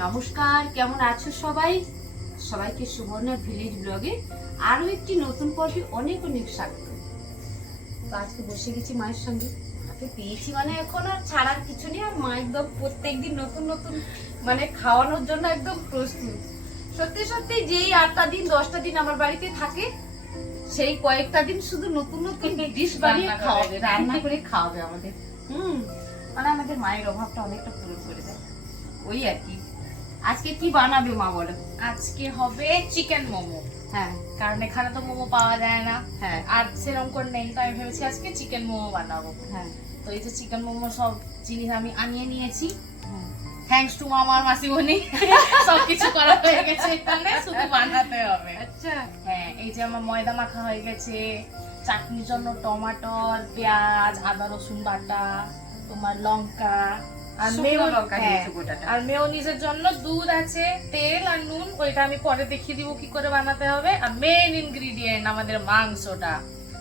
নমস্কার, কেমন আছো সবাই? সবাইকে সুবর্ণা ভিলেজ ব্লগে আরো একটি নতুন পর্বে অনেক অনেক স্বাগত। তো আজকে বসে গেছি মায়ের সঙ্গে, হাতে পেয়েছি মানে এখন আর ছাড়ার কিছু নেই। আর মা একদম প্রত্যেকদিন নতুন নতুন মানে খাওয়ানোর জন্য একদম প্রস্তুত। সত্যি সত্যি যেই 8টা দিন 10টা দিন আমার বাড়িতে থাকে, সেই কয়েকটা দিন শুধু নতুন নতুন ডিশ বানিয়ে খাওয়াবে, রান্না করে খাওয়াবে আমাদের। মানে আমাদের মায়ের অভাবটা অনেকটা পূরণ করে দেয়, ওই আর কি। আজকে কি বানাবে মা বলো? আজকে হবে চিকেন মোমো। হ্যাঁ কারণ এখানে তো মোমো পাওয়া যায় না, হ্যাঁ আর সেরকম করে নেই, তো আমি ভেবেছি আজকে চিকেন মোমো বানাবো। হ্যাঁ তো এই যে চিকেন মোমো সব জিনিস আমি আনিয়ে নিয়েছি, হ্যাঁ। থ্যাঙ্কস টু মামার মাসিমণি। সবকিছু করা হয়ে গেছে, এখানে শুধু বানাতে হবে। আচ্ছা হ্যাঁ, এই যে আমার ময়দা মাখা হয়ে গেছে, চাটনির জন্য টমেটোর, পেঁয়াজ, আদা রসুন বাটা, তোমার লঙ্কা, আর শুকনো লঙ্কা হ্যাঁ, দিয়েছো গোটাটা। আর মেয়োনিজের জন্য দুধ আছে, তেল আর নুন। ওইটা আমি পরে দেখিয়ে দিব কি করে বানাতে হবে। আর মেইন ইনগ্রিডিয়েন্ট আমাদের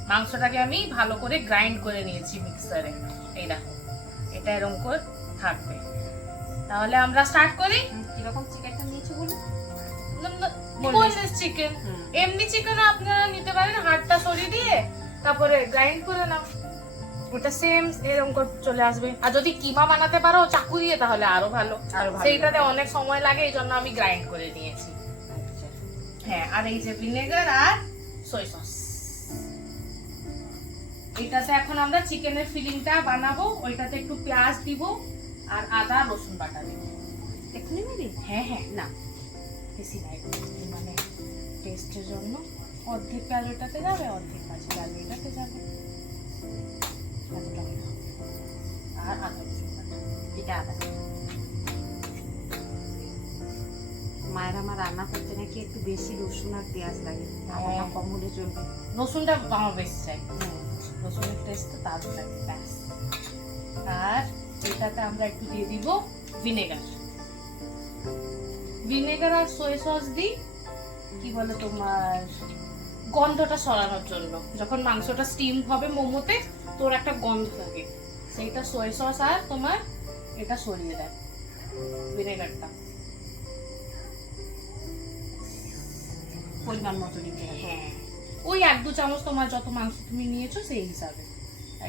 মাংসটাকে আমি ভালো করে গ্রাইন্ড করে নিয়েছি মিক্সারে। এই দেখো, এটা এরকম করে থাকবে। তাহলে আমরা স্টার্ট করি। কিরকম চিকেনটা নিয়েছো বলো? বোনলেস চিকেন, এমনি চিকেনও আপনারা নিতে পারেন, হাড়টা সরিয়ে দিয়ে তারপরে গ্রাইন্ড করে নাও, ওটা সেম এরকম করে চলে আসবে। আর যদি কিমা বানাতে পারো চাকু দিয়ে তাহলে আরো ভালো, সেইটাতে অনেক সময় লাগে, এই জন্য আমি গ্রাইন্ড করে নিয়েছি। আচ্ছা। হ্যাঁ, আর এই যে ভিনেগার আর সয়া সস, এটাতে এখন আমরা চিকেনের ফিলিংটা বানাবো। ওইটাতে একটু পেঁয়াজ দিব আর আদা রসুন বাটা দিব। এখনই নেবে? হ্যাঁ হ্যাঁ, না বেশি নাই, মানে টেস্টের জন্য অর্ধেক পেঁয়াজ ওটাতে যাবে, অর্ধেক পেঁয়াজ এটাতে যাবে। এতটা হবে। আর আদা রসুন বাটা, এটা আদা। মায়ের আমার রান্না করতে নাকি একটু বেশি রসুন আর পেঁয়াজ লাগে, রান্নাটা কম হলে চলবে। রসুনটা আমার বেশি চাই, হ্যাঁ রসুনের টেস্ট দারুণ লাগে। ব্যাস, আর এটাতে আমরা একটু দিয়ে দিব ভিনেগার আর সয়া সস দিই, কি বলে তোমার, গন্ধটা সরানোর জন্য। যখন মাংসটা স্টিম হবে মোমোতে, তোর একটা গন্ধ থাকে, সেইটা সয়া সস আর তোমার এটা সরিয়ে দেয়, ভিনেগারটা। পরিমাণ মতো দিতে হবে। হ্যাঁ, ওই 1-2 চামচ তোমার যত মাংস তুমি নিয়েছো সেই হিসাবে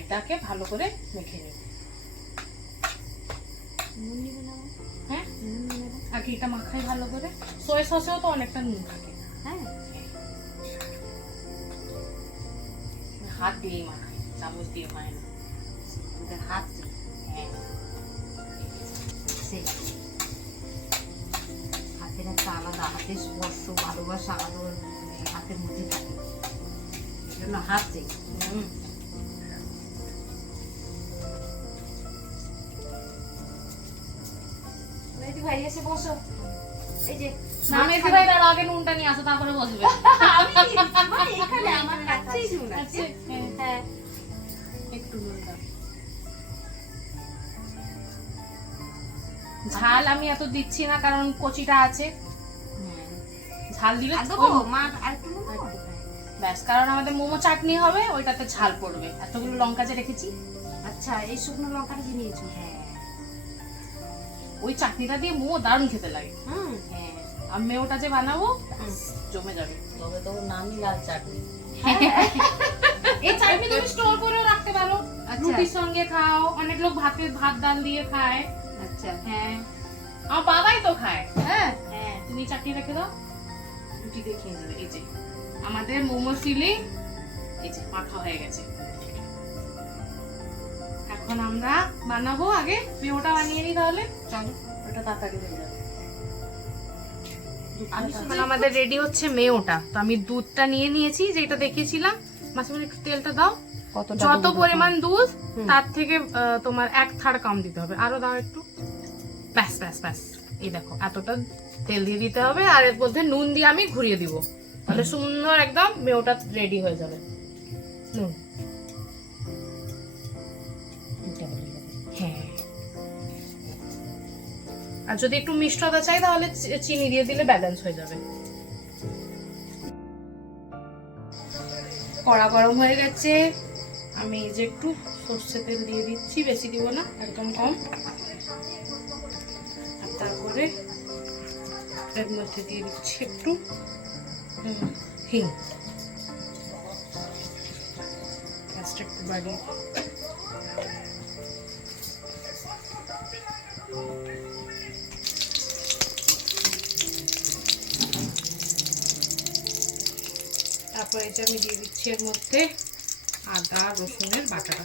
এটাকে ভালো করে মেখে নিও। নুন নেবে না? হ্যাঁ, নুন নেবে না? আগে এটা মাখাই ভালো করে। সয়া সসেও তো অনেকটা নুন থাকে। হ্যাঁ হাত দিয়েই মাখাই, চামচ দিয়ে হয় না। ওদের হাত দিয়ে। হ্যাঁ, সেই হাতের একটা আলাদা, হাতের স্পর্শ ভালোবাসা আলাদা মানে হাতের মধ্যে থাকে, এই জন্য হাত চাই। ভাই এসে বসো, এই যে না মেথি ভাই, তার আগে নুনটা নিয়ে আসো, তারপরে বসবে। আমি এখানে আমার কাছেই নুন আছে। হ্যাঁ একটু নুন দাও। ঝাল আমি এত দিচ্ছি না, কারণ কচিটা আছে, ঝাল দিলে আর দেবো মা, আর একটু নুন দেবো? ব্যাস, কারণ আমাদের মোমো চাটনি হবে, ওইটাতে ঝাল পড়বে। এতগুলো লঙ্কা যে রেখেছি। আচ্ছা, এই শুকনো লঙ্কাটা যে নিয়েছো? হ্যাঁ, ওই চাটনিটা দিয়ে মোমো দারুণ খেতে লাগে। হ্যাঁ, আর মেয়োটা যে বানাবো জমে যাবে। তবে তো নামই লাল চাটনি। এই চাটনি তুমি স্টোর করেও রাখতে পারো, রুটির সঙ্গে খাও। অনেক লোক ভাত ডাল দিয়ে খায়। আচ্ছা হ্যাঁ, আমার বাবাই তো খায়। হ্যাঁ হ্যাঁ, তুমি চাটনি রেখে দাও, রুটি দিয়ে খেয়ে নেবে। এই যে আমাদের মোমো ফিলিং এই যে মাখা হয়ে গেছে। এখন আমরা বানাবো, আগে মেয়োটা বানিয়ে নিই, তাহলে চলো। ওটা তাড়াতাড়ি হয়ে যাবে। আমি এখন আমাদের রেডি হচ্ছে মেয়োটা। তো আমি দুধটা নিয়ে নিয়েছি, যেটা দেখিয়েছিলাম। মাসিমণি একটু তেলটা দাও। যত পরিমাণ দুধ তার থেকে তোমার 1 থার্ড কম দিতে হবে। আরো দাও একটু। ব্যাস ব্যাস ব্যাস, এই দেখো এতটা তেল দিয়ে দিতে হবে। আর এর মধ্যে নুন দিয়ে আমি ঘুরিয়ে দিব, তাহলে সুন্দর একদম মেয়োটা রেডি হয়ে যাবে। নুন, হ্যাঁ, আর যদি একটু মিষ্টতা চাই তাহলে চিনি দিয়ে দিলে ব্যালেন্স হয়ে যাবে। কড়া গরম হয়ে গেছে, আমি এই যে একটু সর্ষে তেল দিয়ে দিচ্ছি, বেশি দিব না, একদম কম। আর তারপরে এর মধ্যে দিয়ে দিচ্ছি একটু হিং, জাস্ট একটু বাড়িয়ে। তারপরে এটা আমি দিয়ে দিচ্ছি এর মধ্যে আদা রসুনের বাটাটা।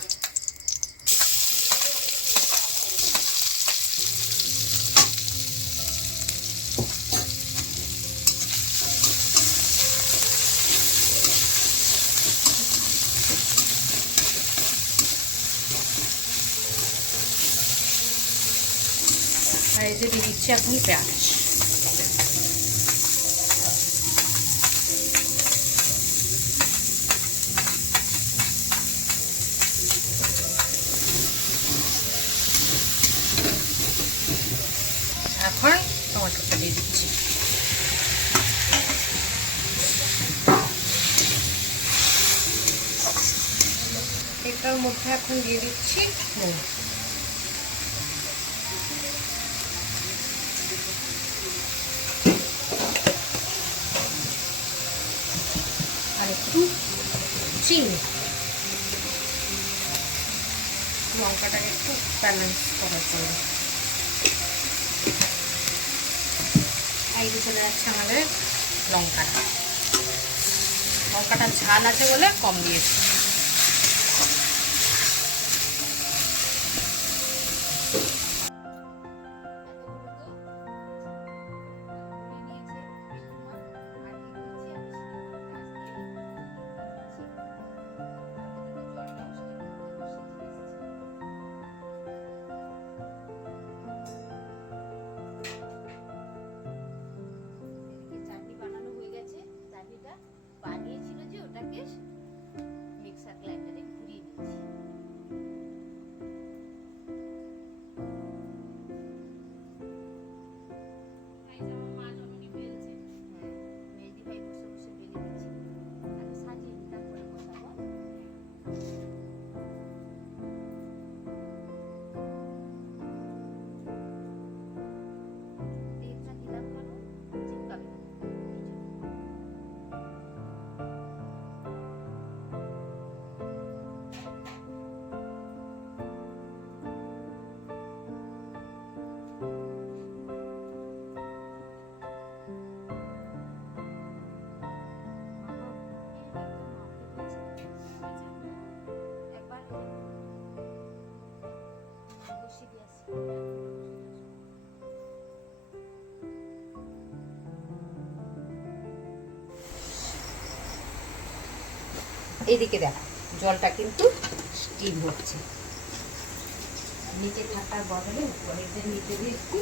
আর এই যে দিয়ে দিচ্ছি এখন পেঁয়াজ। এখন টমেটোটা দিয়ে দিচ্ছি। এটার মধ্যে এখন দিয়ে দিচ্ছি নুন। আর একটু চিনি, লঙ্কাটাকে একটু ব্যালেন্স করার জন্য। এই যে চলে যাচ্ছে আমাদের লঙ্কাটা। লঙ্কাটা ঝাল আছে বলে কম দিয়েছি। চাটনি বানানো হয়ে গেছে। চাটনিটা বানিয়েছিল যে ওটাকে মিক্সার গ্রাইন্ডারে ঘুরিয়ে নিয়েছি। মেহেদি ভাই বসে বসে বেলে দিচ্ছি। আমি সাজিয়ে নিতাম করে বসাবো। তেলটা দিলাম কেন? চিপকাবে না। একবার বসিয়ে দিয়ে আসি। এদিকে দেখা জলটা কিন্তু স্টিম হচ্ছে। নিচে থাকার বদলে উপরের নিচে দিয়ে একটু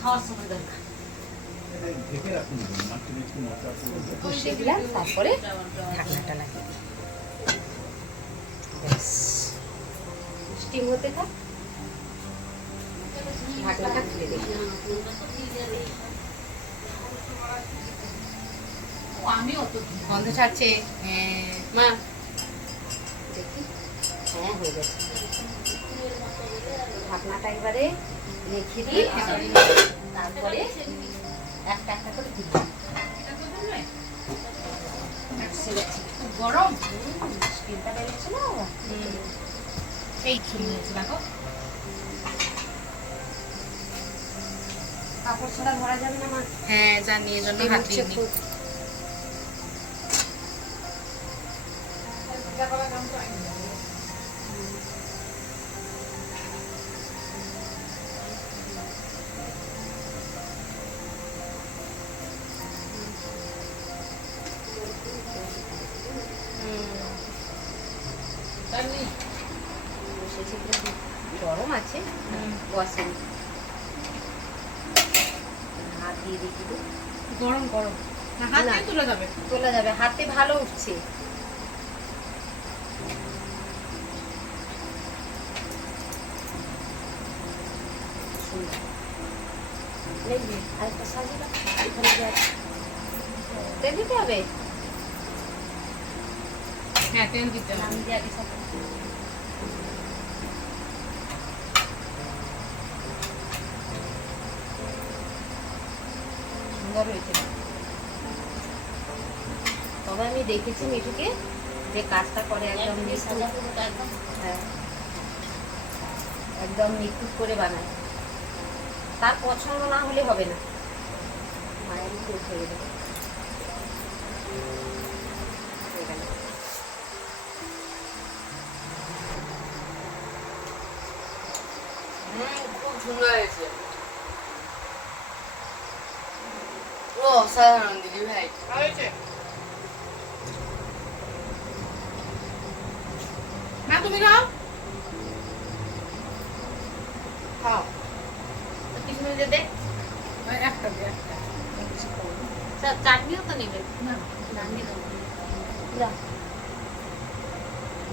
খাওয়ার সময় দরকার বসিয়ে দিলাম। তারপরে ঢাকনাটা লাগিয়ে দিই। স্টিম হতে থাক। ঢাকনাটা খুলে দিই। গন্ধ ছাড়ছে মা, দেখি। হ্যাঁ, হয়ে গেছে। ঢাকনাটা এবারে রেখে দিই। তারপরে একটা একটা করে দিই। খুব গরম, স্টিমটা বেরোচ্ছে না। এই খেয়ে নিয়েছি দেখো। কাপড় ছাড়া ভরা যাবে না আমার। হ্যাঁ জানি, এই জন্য হাত দিয়ে দিই। গরম আছে, বসে হাত দিয়ে দেখি তো। গরম গরম হাতে তোলা যাবে, তোলা যাবে। হাতে ভালো উঠছে। দেখবে আরেকটা সাজিয়ে দাও এখানে তেল দিতে হবে। হ্যাঁ তেল দিতে হবে। আমি দিয়ে আগে সাজিয়ে সুন্দর হয়েছে। তবে আমি দেখেছি মিঠুকে যে কাজটা করে একদম হ্যাঁ একদম নিখুঁত করে বানায়। তার পছন্দ না হলে হবে না। মায়ের খুব হয়ে যাবে। খুব সুন্দর হয়েছে। ও অসাধারণ দিদি ভাই। হয়েছে না, তুমি খাও খাও। কিছু মিনিট দে একটা দে, একটা। চাটনিও তো নেবে না চাটনি দেবো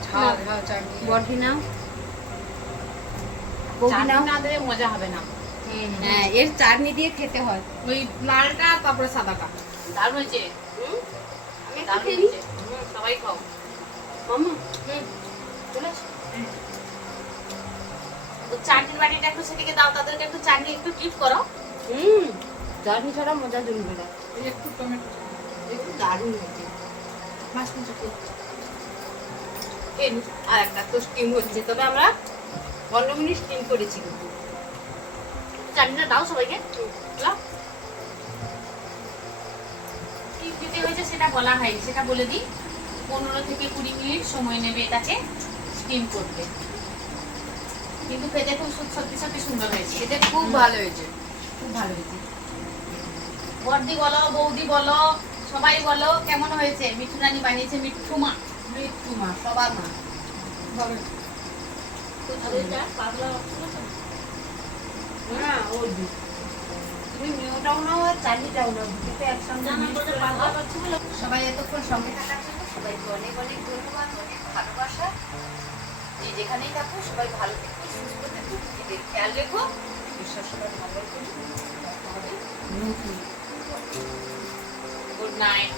ঝাল ঝাল চাটনি। বরফি নাও বৌদি নাও। না দিলে মজা হবে না। হ্যাঁ এর চাটনি দিয়ে খেতে হয়। ওই লালটা তারপরে সাদাটা দারুণ হয়েছে। আমি একটু দারুণ খেয়ে নিই। হয়েছে। সবাই খাও। মাম্মা চলে আসো। তো চাটনির বাটিটা একটু সেদিকে দাও, তাদেরকে একটু চাটনি একটু টিপ করো। চাটনি ছাড়া মজা জমবে না। এই একটু টমেটো একটু দারুণ হয়েছে। মাছ কুচি এই আর একটা তো স্টিম হচ্ছে, তবে আমরা 15 মিনিট স্টিম করেছি কিন্তু। চাটনিটা দাও সবাইকে দাও। কি দিতে হয়েছে সেটা বলা হয়নি, সেটা বলে দিই। 15 থেকে 20 মিনিট সময় নেবে এটাকে স্টিম করতে। কিন্তু খেতে খুব সত্যি সত্যি সুন্দর হয়েছে। এটা খুব ভালো হয়েছে। খুব ভালো হয়েছে। বর্দি বলো, বৌদি বলো, সবাই বলো কেমন হয়েছে। মিঠু রানী বানিয়েছে, মিঠু মা সবার মা। হ্যাঁ ওই দুধ তুমি মেয়েটাও নাও আর চাটনিটাও নাও, দুটো একসঙ্গে সবাই এতক্ষণ সঙ্গে থাকার জন্য সবাইকে অনেক অনেক ধন্যবাদ, অনেক ভালোবাসা। যে যেখানেই থাকো সবাই ভালো থেকো, সুস্থ থেকো, নিজেদের খেয়াল রেখো, ঈশ্বর সবাই মঙ্গল করুন। Good night.